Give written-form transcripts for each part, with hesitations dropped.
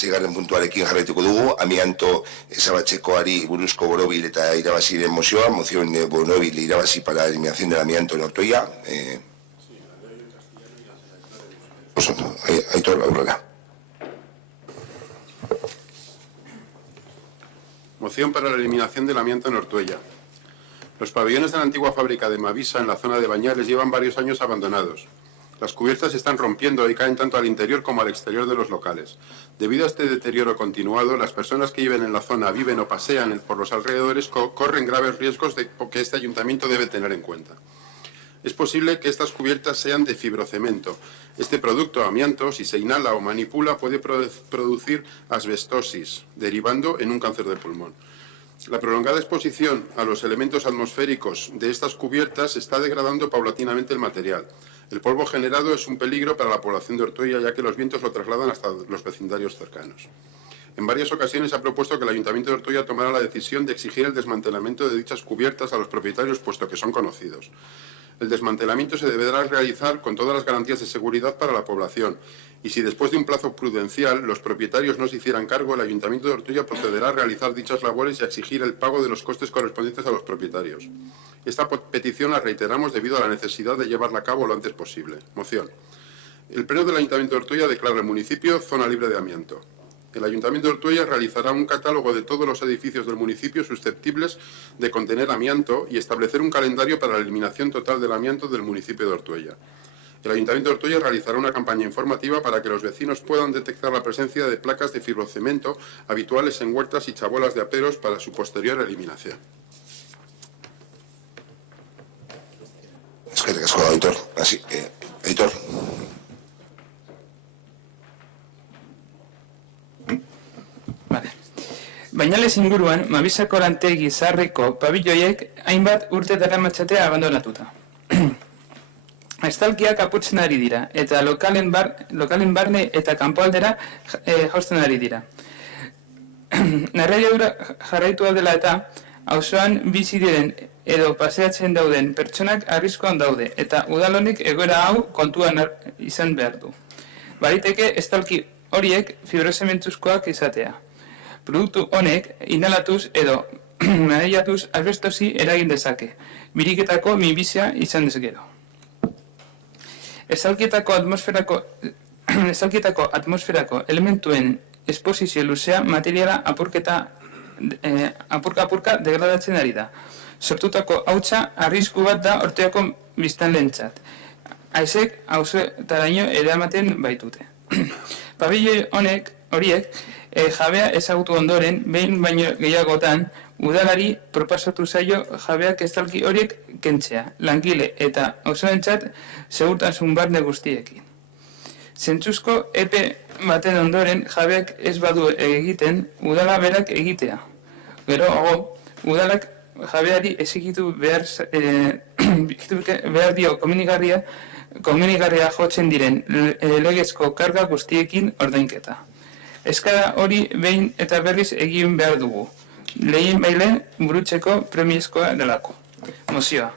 Seigarren puntuarekin jarraituko dugu, amianto ezabatzekoari buruzko borobil eta irabaziren mozioa, moción de borobil irabazi para la eliminación del amianto en Ortuella. Aitor, aurrera. Moción para la eliminación del amianto en Ortuella. Los pabellones de la antigua fábrica de Mavisa en la zona de Bañales llevan varios años abandonados. Las cubiertas se están rompiendo y caen tanto al interior como al exterior de los locales. Debido a este deterioro continuado, las personas que viven en la zona, viven o pasean por los alrededores, corren graves riesgos que este ayuntamiento debe tener en cuenta. Es posible que estas cubiertas sean de fibrocemento. Este producto, amianto, si se inhala o manipula, puede producir asbestosis, derivando en un cáncer de pulmón. La prolongada exposición a los elementos atmosféricos de estas cubiertas está degradando paulatinamente el material. El polvo generado es un peligro para la población de Ortuella, ya que los vientos lo trasladan hasta los vecindarios cercanos. En varias ocasiones se ha propuesto que el Ayuntamiento de Ortuella tomara la decisión de exigir el desmantelamiento de dichas cubiertas a los propietarios, puesto que son conocidos. El desmantelamiento se deberá realizar con todas las garantías de seguridad para la población, y si después de un plazo prudencial los propietarios no se hicieran cargo, el Ayuntamiento de Ortuella procederá a realizar dichas labores y a exigir el pago de los costes correspondientes a los propietarios. Esta petición la reiteramos debido a la necesidad de llevarla a cabo lo antes posible. Moción. El Pleno del Ayuntamiento de Ortuella declara el municipio zona libre de amianto. El Ayuntamiento de Ortuella realizará un catálogo de todos los edificios del municipio susceptibles de contener amianto y establecer un calendario para la eliminación total del amianto del municipio de Ortuella. El Ayuntamiento de Ortuella realizará una campaña informativa para que los vecinos puedan detectar la presencia de placas de fibrocemento habituales en huertas y chabolas de aperos para su posterior eliminación. Es que te casco, Aitor. Así, Aitor. Vale. Bañales inguruan, Mabisako lantegi zaharreko pabilloiek hainbat urte daramatzatea abandonatuta. Estalkiak apurtzen ari dira, eta lokalen barne eta kanpoaldera jausten ari dira. Narraiadura jarraitua dela eta, auzoan bizi diren edo paseatzen dauden pertsonak arriskuan daude, eta udalonek egoera hau kontuan izan behar du. Bariteke estalki horiek fibrozementuzkoak izatea. Produktu honek inhalatuz edo mareiatuz asbestosi eragin dezake, biriketako minbizia izan dezgero. Estalkietako atmosferako elementuen esposizio luzea materiala apurka degradatzen ari da. Sortutako hautsa arrisku bat da Ortuellako biztanleentzat. Haizek auzoetaraino eramaten baitute. Pabilloi horiek jabea ezagutu ondoren, behin baino gehiagotan, udalari proposatu zaio jabeak estalki horiek kentzea, langile eta auzoentzat segurtasun barne guztiekin. Zentzuzko epe baten ondoren jabeak ez badu egiten, udala berak egitea. Geroago, udalak jabeari exigitu behar dio komenigarria jotzen diren legezko karga guztiekin ordainketa. Eskara hori behin eta berriz egin behar dugu. Lehen bailen burutzeko premiezkoa delako. Mozioa.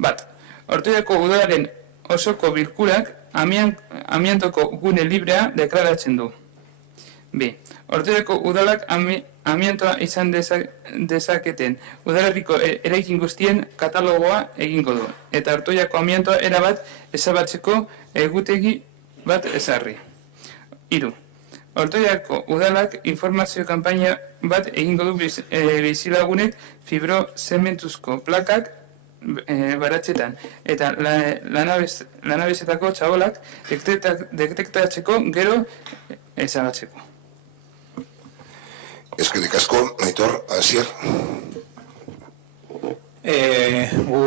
Bat. Ortuellako udalaren osoko bilkurak amiantoko gune librea deklaratzen du. B. Ortuellako udalak amiantoa izan dezaketen udalerriko eraikin guztien katalogoa egingo du. Eta Ortuellako amiantoa erabat ezabatzeko egutegi bat ezarri. 3. Ortuellako udalak informazio kanpaina bat egingo du bizilagunek fibrozementuzko plakak baratzetan eta lanabezetako txabolak detektatzeko gero ezabatzeko. Eskerrik asko, Aitor, Asier. Gu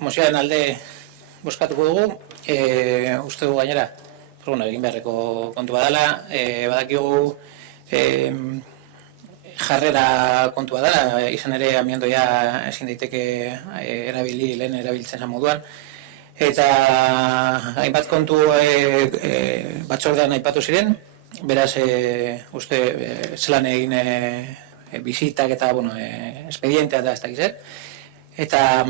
mozioaren alde bozkatuko dugu, uste dugu gainera, egin beharreko kontua dela, badakigu jarrera kontua dela, izan ere amiantoia ezin daiteke lehen erabiltzen zen moduan, eta hainbat kontu batzordean aipatu ziren, beraz uste zelan egin bizitak eta espedientea da ez dakiz, eta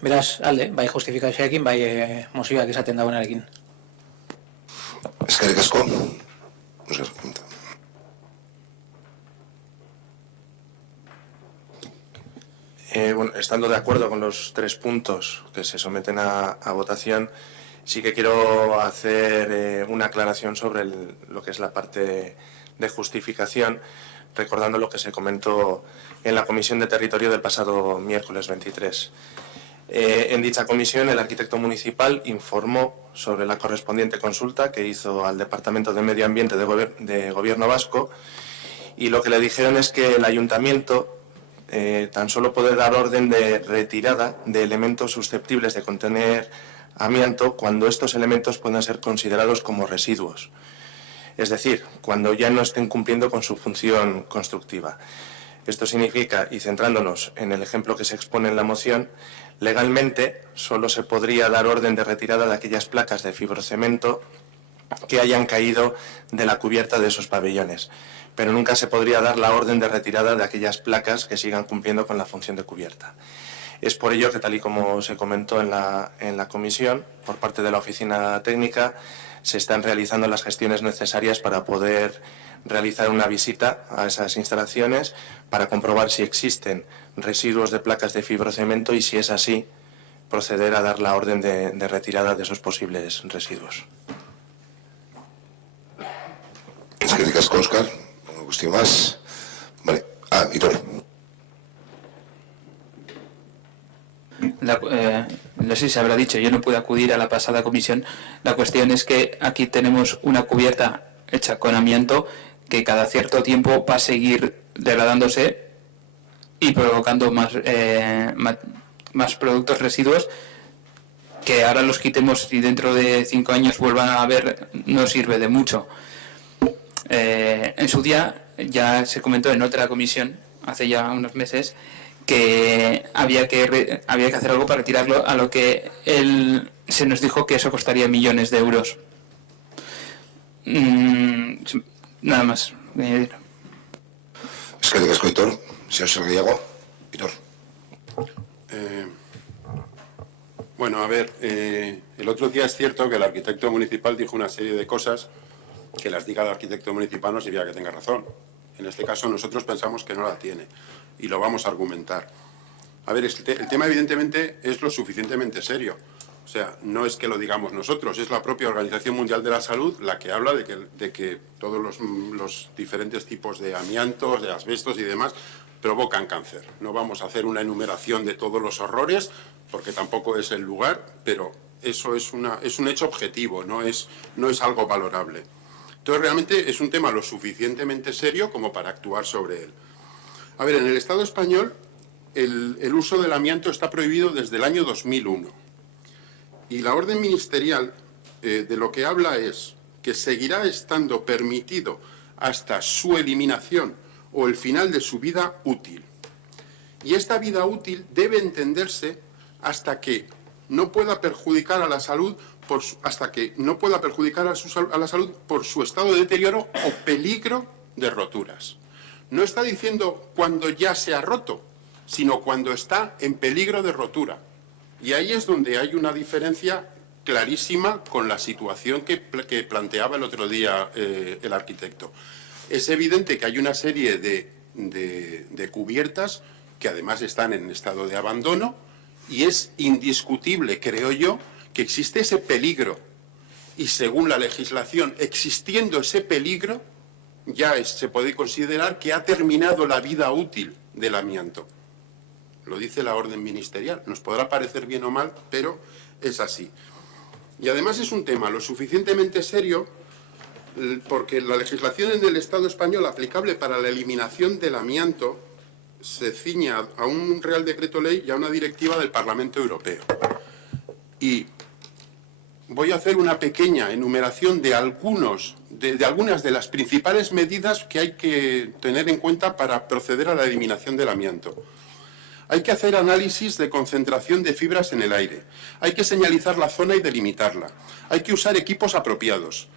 beraz alde, bai justifikazioekin, bai mozioak esaten dagoenarekin. Eskerrik asko. no se argumenta. Bueno, estando de acuerdo con los 3 puntos que se someten a votación, sí que quiero hacer una aclaración sobre lo que es la parte de justificación, recordando lo que se comentó en la Comisión de Territorio del pasado miércoles 23. En dicha comisión, el arquitecto municipal informó sobre la correspondiente consulta que hizo al Departamento de Medio Ambiente de Gobierno Vasco, y lo que le dijeron es que el ayuntamiento tan solo puede dar orden de retirada de elementos susceptibles de contener amianto cuando estos elementos puedan ser considerados como residuos. Es decir, cuando ya no estén cumpliendo con su función constructiva. Esto significa, y centrándonos en el ejemplo que se expone en la moción, legalmente solo se podría dar orden de retirada de aquellas placas de fibrocemento que hayan caído de la cubierta de esos pabellones, pero nunca se podría dar la orden de retirada de aquellas placas que sigan cumpliendo con la función de cubierta. Es por ello que, tal y como se comentó en la comisión, por parte de la oficina técnica, se están realizando las gestiones necesarias para poder realizar una visita a esas instalaciones para comprobar si existen residuos de placas de fibrocemento y, si es así, proceder a dar la orden de retirada de esos posibles residuos. Eskerrik asko, Óscar. Una cuestión más. Vale. Víctor. No sé si se habrá dicho, yo no pude acudir a la pasada comisión. La cuestión es que aquí tenemos una cubierta hecha con amianto que cada cierto tiempo va a seguir degradándose y provocando más productos residuos que ahora los quitemos y dentro de 5 años vuelvan a haber, no sirve de mucho. En su día ya se comentó en otra comisión, hace ya unos meses, que había que hacer algo para retirarlo, a lo que se nos dijo que eso costaría millones de euros. Nada más. Eskerrik asko, Víctor. Señor Gallego. Víctor. Bueno, a ver, el otro día es cierto que el arquitecto municipal dijo una serie de cosas que las diga el arquitecto municipal no significa que tenga razón. En este caso nosotros pensamos que no la tiene y lo vamos a argumentar. A ver, el tema evidentemente es lo suficientemente serio. O sea, no es que lo digamos nosotros, es la propia Organización Mundial de la Salud la que habla de que todos los diferentes tipos de amiantos, de asbestos y demás provocan cáncer. No vamos a hacer una enumeración de todos los horrores, porque tampoco es el lugar, pero eso es un hecho objetivo, no es algo valorable. Entonces, realmente es un tema lo suficientemente serio como para actuar sobre él. A ver, en el Estado español el uso del amianto está prohibido desde el año 2001. Y la orden ministerial de lo que habla es que seguirá estando permitido hasta su eliminación o el final de su vida útil. Y esta vida útil debe entenderse hasta que no pueda perjudicar a la salud por su estado de deterioro o peligro de roturas. No está diciendo cuando ya se ha roto, sino cuando está en peligro de rotura. Y ahí es donde hay una diferencia clarísima con la situación que planteaba el otro día el arquitecto. Es evidente que hay una serie de cubiertas que además están en estado de abandono y es indiscutible, creo yo, que existe ese peligro. Y según la legislación, existiendo ese peligro, ya se puede considerar que ha terminado la vida útil del amianto. Lo dice la orden ministerial. Nos podrá parecer bien o mal, pero es así. Y además es un tema lo suficientemente serio porque la legislación en el Estado español aplicable para la eliminación del amianto se ciña a un Real Decreto Ley y a una directiva del Parlamento Europeo. Y voy a hacer una pequeña enumeración de algunas de las principales medidas que hay que tener en cuenta para proceder a la eliminación del amianto. Hay que hacer análisis de concentración de fibras en el aire. Hay que señalizar la zona y delimitarla. Hay que usar equipos apropiados.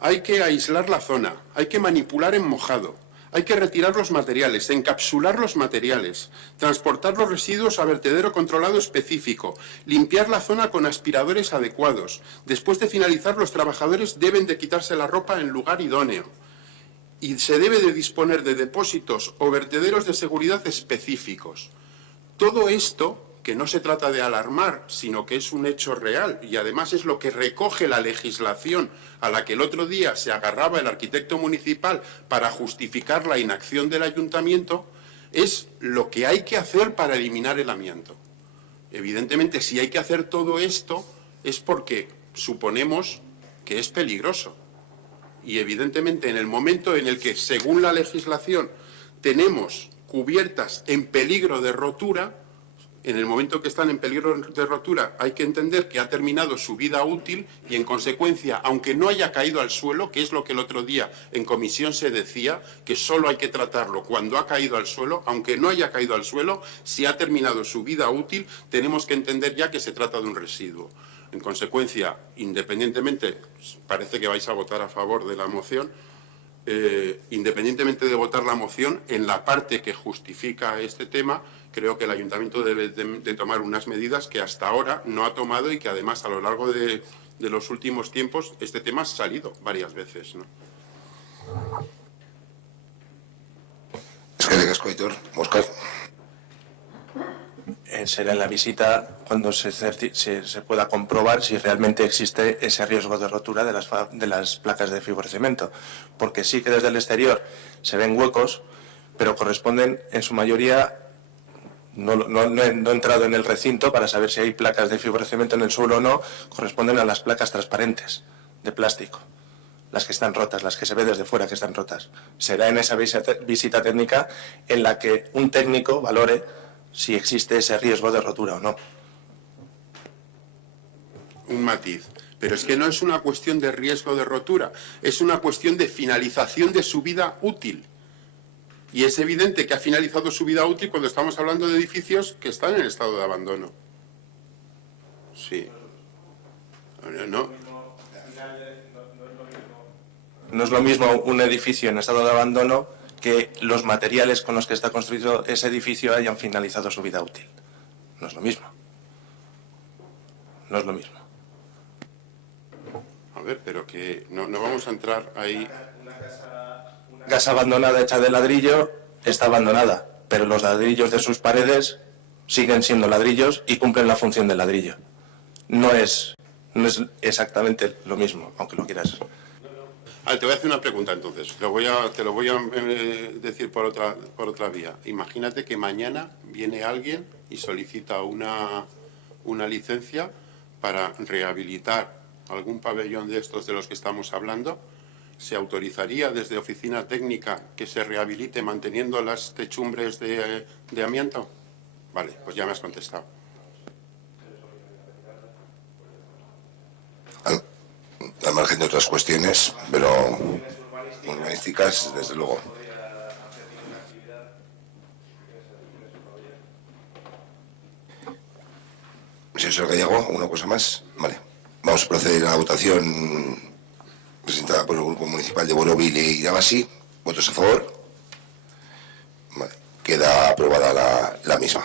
Hay que aislar la zona. Hay que manipular en mojado. Hay que retirar los materiales, encapsular los materiales, transportar los residuos a vertedero controlado específico, limpiar la zona con aspiradores adecuados. Después de finalizar, los trabajadores deben de quitarse la ropa en lugar idóneo. y se debe de disponer de depósitos o vertederos de seguridad específicos. Todo esto, que no se trata de alarmar, sino que es un hecho real y además es lo que recoge la legislación a la que el otro día se agarraba el arquitecto municipal para justificar la inacción del ayuntamiento, es lo que hay que hacer para eliminar el amianto. Evidentemente, si hay que hacer todo esto es porque suponemos que es peligroso. Y evidentemente en el momento en el que, según la legislación, tenemos cubiertas en peligro de rotura, en el momento que están en peligro de rotura hay que entender que ha terminado su vida útil y, en consecuencia, aunque no haya caído al suelo, que es lo que el otro día en comisión se decía, que solo hay que tratarlo cuando ha caído al suelo, aunque no haya caído al suelo, si ha terminado su vida útil, tenemos que entender ya que se trata de un residuo. En consecuencia, independientemente, parece que vais a votar a favor de la moción, independientemente de votar la moción, en la parte que justifica este tema, creo que el ayuntamiento debe de tomar unas medidas que hasta ahora no ha tomado y que además a lo largo de los últimos tiempos este tema ha salido varias veces, ¿no? Óscar. Será en la visita cuando se pueda comprobar si realmente existe ese riesgo de rotura de las placas de fibrocemento, porque sí que desde el exterior se ven huecos, pero corresponden en su mayoría, no he entrado en el recinto para saber si hay placas de fibrocemento en el suelo o no, corresponden a las placas transparentes de plástico, las que están rotas, las que se ve desde fuera que están rotas. Será en esa visita técnica en la que un técnico valore si existe ese riesgo de rotura o no. Un matiz. Pero es que no es una cuestión de riesgo de rotura, es una cuestión de finalización de su vida útil. Y es evidente que ha finalizado su vida útil cuando estamos hablando de edificios que están en estado de abandono. Sí. No. No es lo mismo un edificio en estado de abandono que los materiales con los que está construido ese edificio hayan finalizado su vida útil. No es lo mismo. No es lo mismo. A ver, pero que no vamos a entrar ahí. Una casa abandonada hecha de ladrillo está abandonada, pero los ladrillos de sus paredes siguen siendo ladrillos y cumplen la función del ladrillo. No es exactamente lo mismo, aunque lo quieras. Te voy a hacer una pregunta entonces. Te lo voy a decir por otra vía. Imagínate que mañana viene alguien y solicita una licencia para rehabilitar algún pabellón de estos de los que estamos hablando. ¿Se autorizaría desde oficina técnica que se rehabilite manteniendo las techumbres de amianto? Vale, pues ya me has contestado. Al margen de otras cuestiones, pero urbanísticas, desde luego. Señor Gallego, ¿una cosa más? Vale. Vamos a proceder a la votación presentada por el Grupo Municipal de Borovil e Irabasi. ¿Votos a favor? Vale. Queda aprobada la misma.